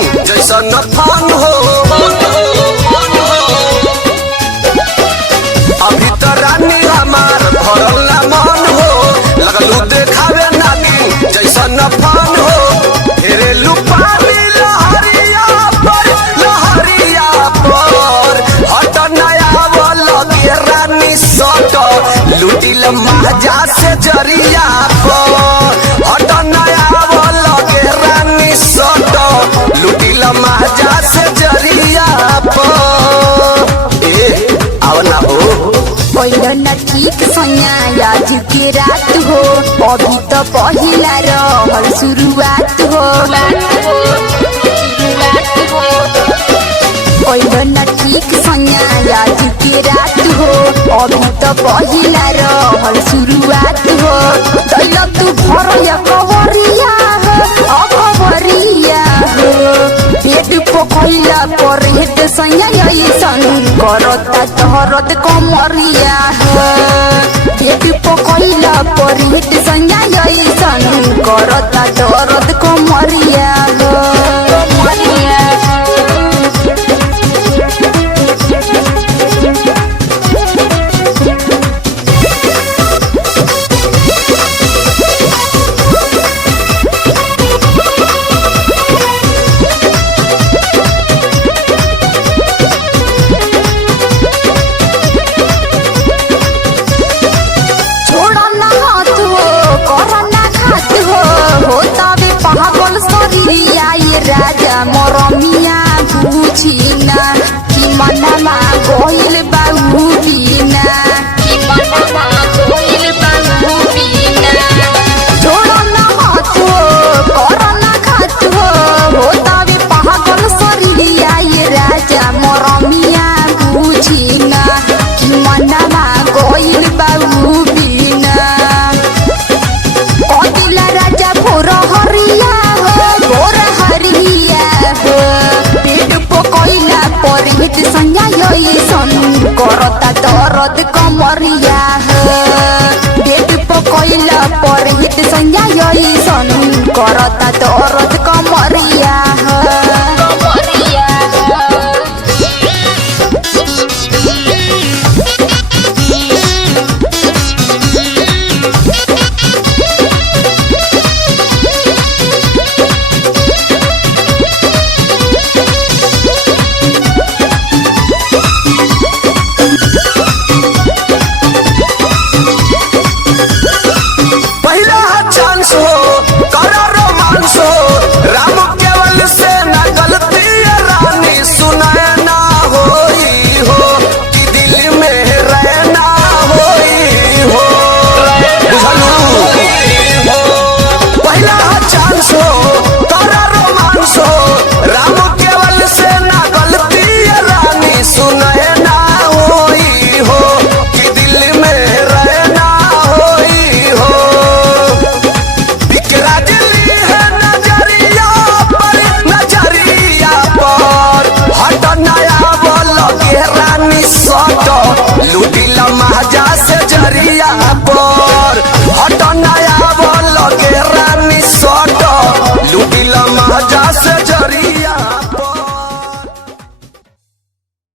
नागिन जैसा न फान हो। अभी तो रानी हमार भरल ना मन हो, लगलू देखावे नागिन जैसा न फान हो। फेरे लुपानी लहरिया पर हट नया लगे रानी सट लुटिल महाजा से जरिया पर। हट नया लगे रानी सट लुटिल महाजा से जरिया पर। आओ ना हो न ठीक सैया आज के रात हो, अभी तो पहिला रहल शुरुआत हो। न ठीक सैया आज के रात हो, अभी तो पहिला रहल शुरुआत हो। दैल तू भरया कवरिया हो अकबरिया हो, पेट पकैला पर हेट सैया ऐसन करता तहरत कमरिया हो। पेट पकैला पर हेट सैया ऐसन करता तहरत कमरिया हो। राजा मोरमिया बुझिना कि मनमा गइल बाबू बिना, कि मनमा गइल बाबू बिना। छोड़ना हाथ हो करना खात हो, होतावे पागल शरीरिया ये राजा मोरमिया बुझिना कि मनमा गइल बाबू बिना। कदिला राजा भोर हरिया करता दर्द कमरिया हो। पेट पकैला पर हिट संज्ञा करता दर्द